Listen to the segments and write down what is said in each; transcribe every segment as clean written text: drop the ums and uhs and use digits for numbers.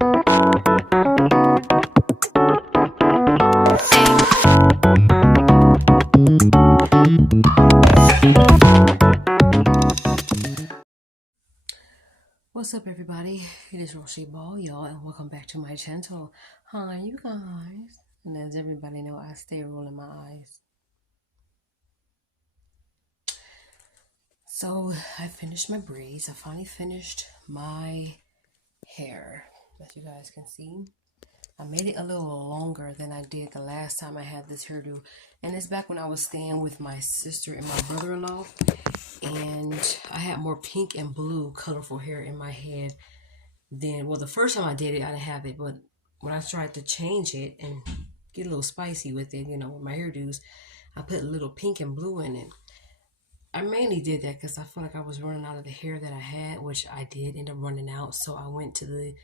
What's up, everybody? It is Roche Ball, y'all, and welcome back to my channel. Hi, you guys. And as everybody know, I stay rolling my eyes. So I finished my braids. I finally finished my hair, as you guys can see. I made it a little longer than I did the last time I had this hairdo, and it's back when I was staying with my sister and my brother-in-law, and I had more pink and blue colorful hair in my head. Then, well, the first time I did it, I didn't have it, but when I tried to change it and get a little spicy with it, with my hairdos, I put a little pink and blue in it. I mainly did that because I felt like I was running out of the hair that I had, which I did end up running out. So I went to the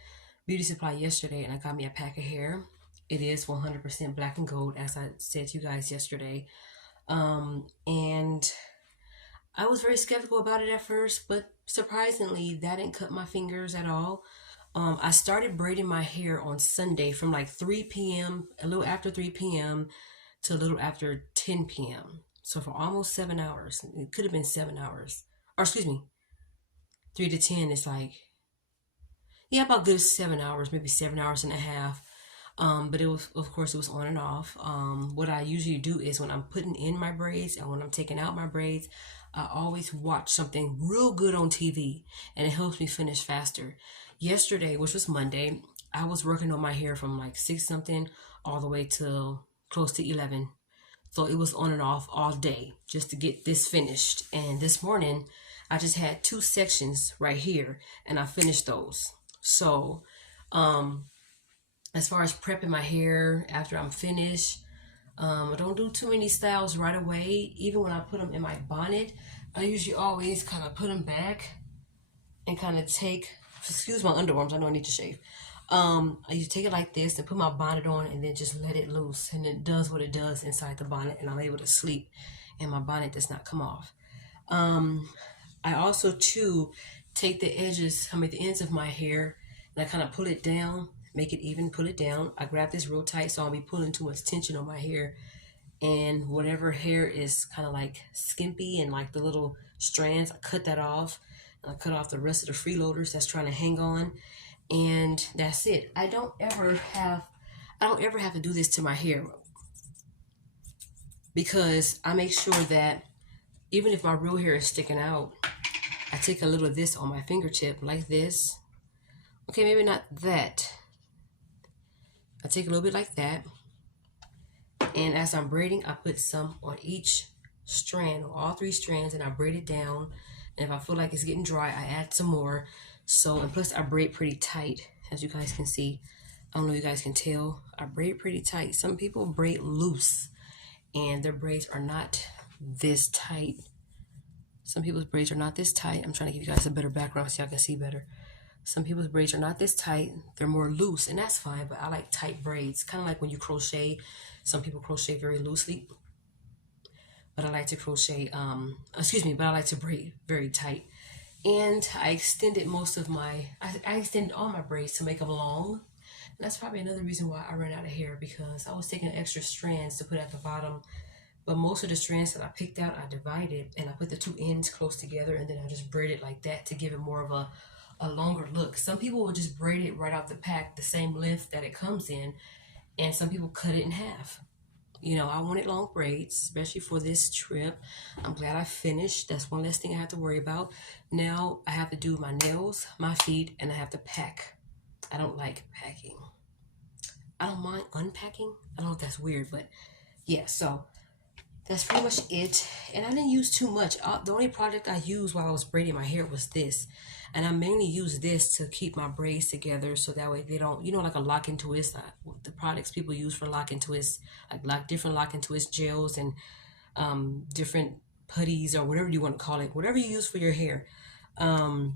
beauty supply yesterday and I got me a pack of hair. It is 100% black and gold, as I said to you guys yesterday. And I was very skeptical about it at first, but surprisingly, that didn't cut my fingers at all. I started braiding my hair on Sunday from like 3 p.m., a little after 3 p.m. to a little after 10 p.m. So for almost 7 hours. It could have been 7 hours. Or excuse me, 3 to 10 is like, yeah, about good 7 hours, maybe 7 hours and a half. But it was, of course, it was on and off. What I usually do is when I'm putting in my braids and when I'm taking out my braids, I always watch something real good on TV, and it helps me finish faster. Yesterday, which was Monday, I was working on my hair from like 6 something all the way till close to 11. So it was on and off all day just to get this finished. And this morning, I just had 2 sections right here, and I finished those. So, as far as prepping my hair after I'm finished, I don't do too many styles right away. Even when I put them in my bonnet, I usually always kind of put them back and kind of take, excuse my underarms, I know I need to shave. I used to take it like this and put my bonnet on and then just let it loose. And it does what it does inside the bonnet, and I'm able to sleep and my bonnet does not come off. I also too take the edges, the ends of my hair, and I kind of pull it down, make it even, pull it down. I grab this real tight so I'll be pulling too much tension on my hair. And whatever hair is kind of like skimpy and like the little strands, I cut that off. And I cut off the rest of the freeloaders that's trying to hang on. And that's it. I don't ever have to do this to my hair, because I make sure that even if my real hair is sticking out, I take a little of this on my fingertip like this. Okay, maybe not that. I take a little bit like that. And as I'm braiding, I put some on each strand, or all 3 strands, and I braid it down. And if I feel like it's getting dry, I add some more. So, and plus I braid pretty tight, as you guys can see. I don't know if you guys can tell. I braid pretty tight. Some people braid loose, and their braids are not this tight. Some people's braids are not this tight. I'm trying to give you guys a better background so y'all can see better. Some people's braids are not this tight. They're more loose, and that's fine, but I like tight braids. Kind of like when you crochet. Some people crochet very loosely, but I like to crochet, but I like to braid very tight. And I extended I extended all my braids to make them long. And that's probably another reason why I ran out of hair, because I was taking extra strands to put at the bottom. But most of the strands that I picked out, I divided, and I put the 2 ends close together, and then I just braided like that to give it more of a longer look. Some people will just braid it right off the pack, the same length that it comes in, and some people cut it in half. I wanted long braids, especially for this trip. I'm glad I finished. That's one less thing I have to worry about. Now I have to do my nails, my feet, and I have to pack. I don't like packing. I don't mind unpacking. I don't know if that's weird, but yeah, so that's pretty much it. And I didn't use too much. The only product I used while I was braiding my hair was this. And I mainly use this to keep my braids together, so that way they don't, like a lock and twist. The products people use for lock and twist, like different lock and twist gels and different putties, or whatever you want to call it, whatever you use for your hair. I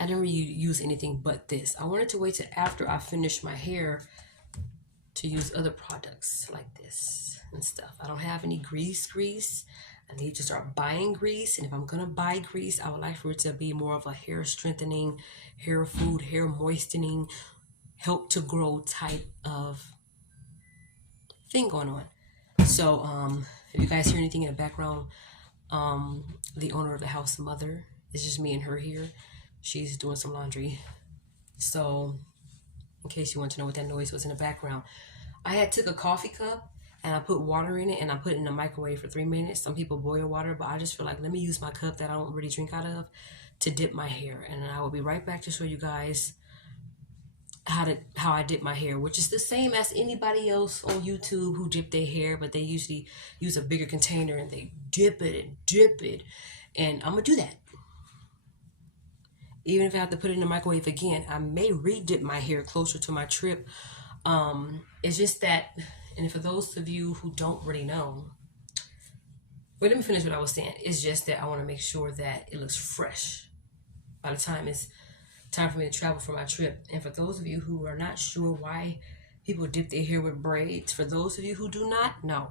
didn't really use anything but this. I wanted to wait till after I finished my hair to use other products like this and stuff. I don't have any grease. I need to start buying grease, and if I'm gonna buy grease, I would like for it to be more of a hair strengthening, hair food, hair moistening, help to grow type of thing going on. So if you guys hear anything in the background, the owner of the house, the mother, it's just me and her here. She's doing some laundry. So in case you want to know what that noise was in the background, I had took a coffee cup and I put water in it and I put it in the microwave for 3 minutes. Some people boil water, but I just feel like let me use my cup that I don't really drink out of to dip my hair. And I will be right back to show you guys how I dip my hair, which is the same as anybody else on YouTube who dip their hair, but they usually use a bigger container and they dip it and dip it. And I'm gonna do that. Even if I have to put it in the microwave again, I may re-dip my hair closer to my trip. It's just that, and for those of you who don't really know, well, let me finish what I was saying. It's just that I want to make sure that it looks fresh by the time it's time for me to travel for my trip. And for those of you who are not sure why people dip their hair with braids, for those of you who do not know,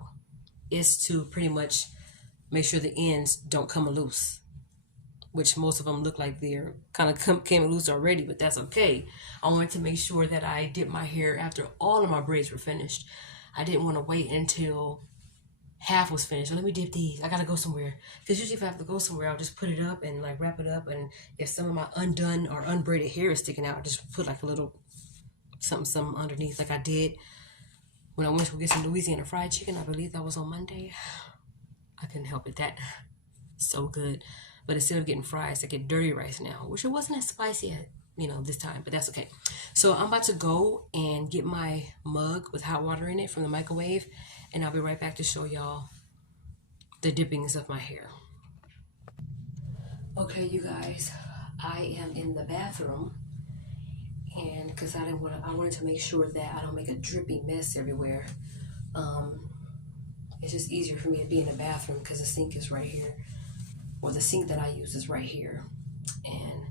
it's to pretty much make sure the ends don't come loose, which most of them look like they're kind of came loose already, but that's okay. I wanted to make sure that I dip my hair after all of my braids were finished. I didn't want to wait until half was finished. So let me dip these. I gotta go somewhere. Because usually if I have to go somewhere, I'll just put it up and like wrap it up. And if some of my undone or unbraided hair is sticking out, I'll just put like a little something underneath like I did when I went to get some Louisiana fried chicken. I believe that was on Monday. I couldn't help it. That so good. But instead of getting fries, I get dirty rice now, which it wasn't as spicy this time, but that's okay. So I'm about to go and get my mug with hot water in it from the microwave, and I'll be right back to show y'all the dippings of my hair. Okay, you guys, I am in the bathroom, and because I wanted to make sure that I don't make a drippy mess everywhere. It's just easier for me to be in the bathroom because the sink is right here. Or the sink that I use is right here. And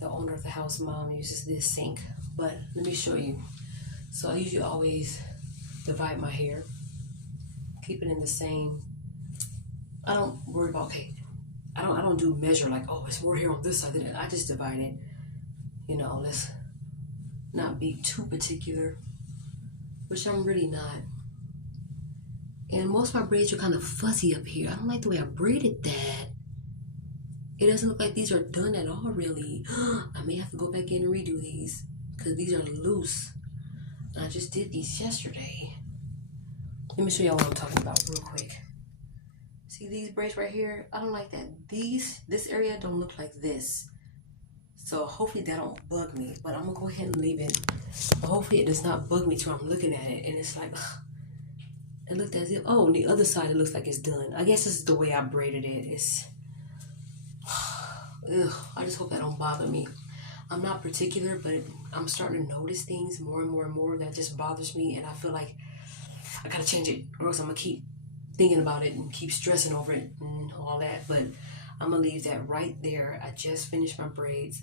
the owner of the house, mom, uses this sink. But let me show you. So I usually always divide my hair. Keep it in the same. I don't worry about, okay, I don't do measure like, oh, it's more hair on this side than it. I just divide it. Let's not be too particular. Which I'm really not. And most of my braids are kind of fuzzy up here. I don't like the way I braided that. It doesn't look like these are done at all, really. I may have to go back in and redo these because these are loose. I just did these yesterday. Let me show y'all what I'm talking about real quick. See these braids right here? I don't like that. This area don't look like this. So hopefully that don't bug me. But I'm going to go ahead and leave it. But hopefully it does not bug me till I'm looking at it. And it's like, it looked as if, on the other side it looks like it's done. I guess this is the way I braided it. I just hope that don't bother me. I'm not particular, but I'm starting to notice things more and more and more that just bothers me, and I feel like I gotta change it, or else I'm gonna keep thinking about it and keep stressing over it and all that. But I'm gonna leave that right there. I just finished my braids.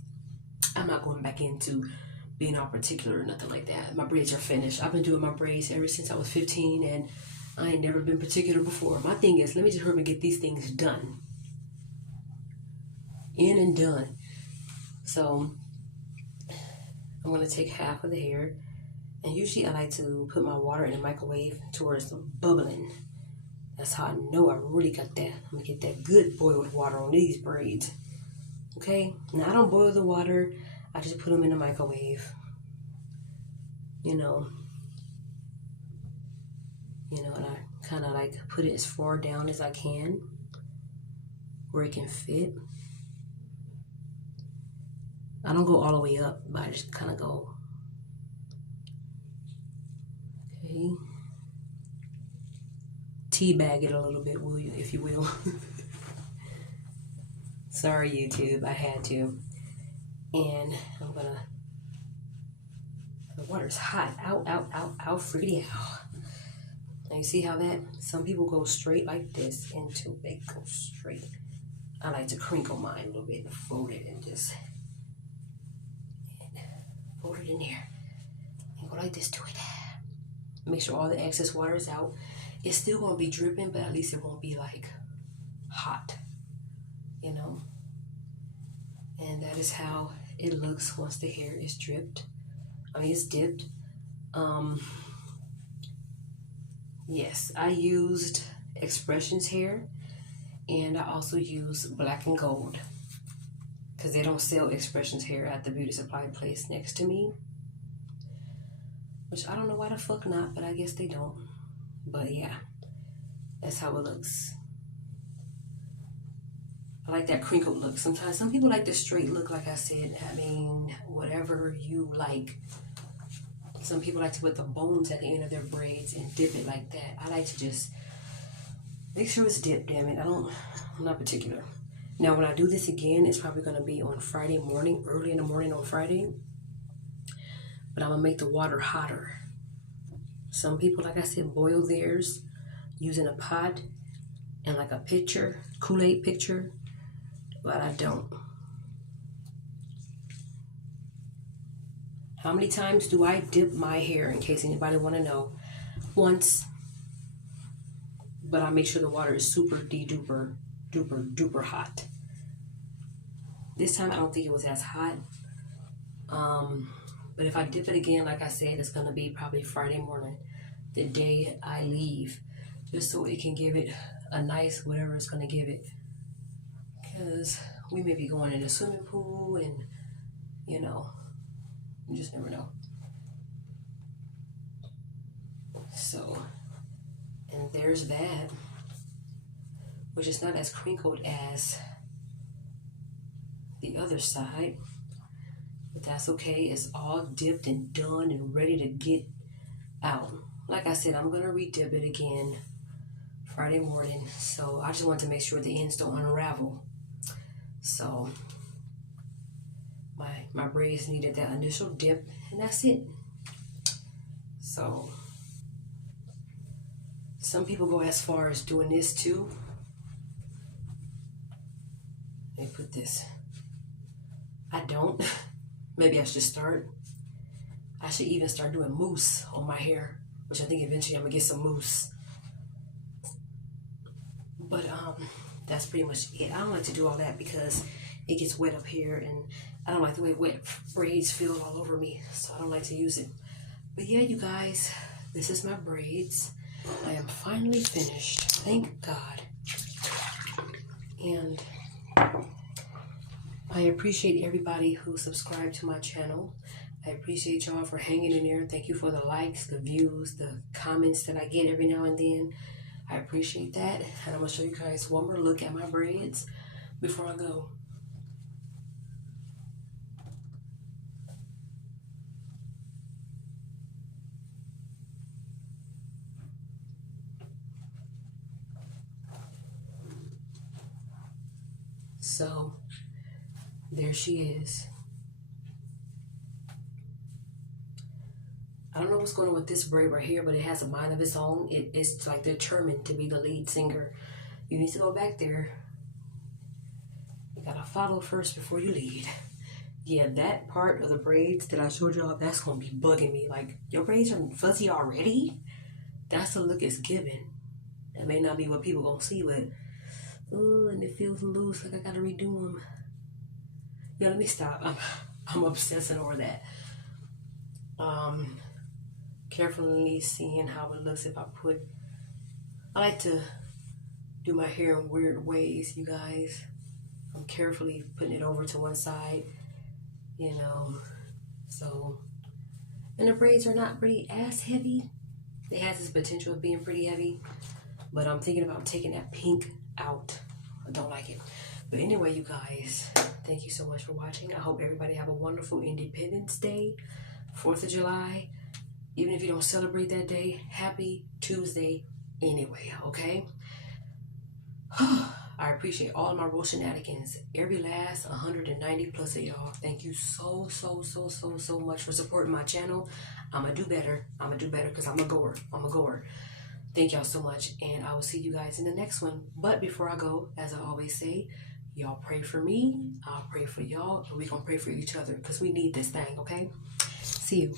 I'm not going back into being all particular or nothing like that. My braids are finished. I've been doing my braids ever since I was 15, and I ain't never been particular before. My thing is, let me just hurry and get these things done. In and done. So I'm going to take half of the hair, and usually I like to put my water in the microwave towards the bubbling. That's how I know I really got that. I'm going to get that good boiled water on these braids. Okay? Now I don't boil the water. I just put them in the microwave. And I kind of like put it as far down as I can where it can fit. I don't go all the way up, but I just kind of go. Okay. Teabag it a little bit, will you, if you will. Sorry, YouTube, I had to. And I'm gonna. The water's hot. Ow, friggity ow. Now you see how that? Some people go straight like this into they go straight. I like to crinkle mine a little bit and fold it and just. Fold it in there and go like this to it. Make sure all the excess water is out. It's still going to be dripping, but at least it won't be like hot, And that is how it looks once the hair is dripped. I mean, it's dipped. Yes, I used Expressions hair, and I also use Black and Gold, because they don't sell Expressions hair at the beauty supply place next to me. Which I don't know why the fuck not, but I guess they don't. But yeah, that's how it looks. I like that crinkled look. Sometimes some people like the straight look, like I said. I mean, whatever you like. Some people like to put the bones at the end of their braids and dip it like that. I like to just make sure it's dipped, damn it. I'm not particular. Now, when I do this again, it's probably going to be on Friday morning, early in the morning on Friday. But I'm going to make the water hotter. Some people, like I said, boil theirs using a pot and like a pitcher, Kool-Aid pitcher, but I don't. How many times do I dip my hair, in case anybody want to know? Once. But I make sure the water is super duper duper hot. This time I don't think it was as hot. But if I dip it again, like I said, it's going to be probably Friday morning, the day I leave, just so it can give it a nice whatever it's going to give it. Because we may be going in a swimming pool and, you know, you just never know. So, and there's that, which is not as crinkled as the other side, but that's okay. It's all dipped and done and ready to get out. Like I said, I'm going to re-dip it again Friday morning, so I just want to make sure the ends don't unravel. So my braids needed that initial dip, and that's it. So some people go as far as doing this too. They put this. I don't. Maybe I should start. I should even start doing mousse on my hair, which I think eventually I'm gonna get some mousse. But that's pretty much it. I don't like to do all that because it gets wet up here, and I don't like the way wet braids feel all over me, so I don't like to use it. But yeah, you guys, this is my braids. I am finally finished, thank God. And I appreciate everybody who subscribed to my channel. I appreciate y'all for hanging in there. Thank you for the likes, the views, the comments that I get every now and then. I appreciate that. And I'm going to show you guys one more look at my braids before I go. So, there she is. I don't know what's going on with this braid right here, but it has a mind of its own. It's like determined to be the lead singer. You need to go back there. You gotta follow first before you lead. Yeah, that part of the braids that I showed y'all, that's gonna be bugging me. Like, your braids are fuzzy already? That's the look it's giving. That may not be what people gonna see, but oh, and it feels loose, like I gotta redo them. Yeah, let me stop. I'm obsessing over that. Carefully seeing how it looks if I like to do my hair in weird ways, you guys. I'm carefully putting it over to one side, you know, so, and the braids are not really as heavy. It has this potential of being pretty heavy, but I'm thinking about taking that pink out. I don't like it. But anyway, you guys, thank you so much for watching. I hope everybody have a wonderful Independence Day, 4th of July. Even if you don't celebrate that day, happy Tuesday anyway, okay? I appreciate all of my roll shenanigans. Every last 190 plus of y'all. Thank you so much for supporting my channel. I'm going to do better. I'm going to do better because I'm a goer. I'm a goer. Thank y'all so much. And I will see you guys in the next one. But before I go, as I always say, y'all pray for me. I'll pray for y'all. And we're going to pray for each other because we need this thing, okay? See you.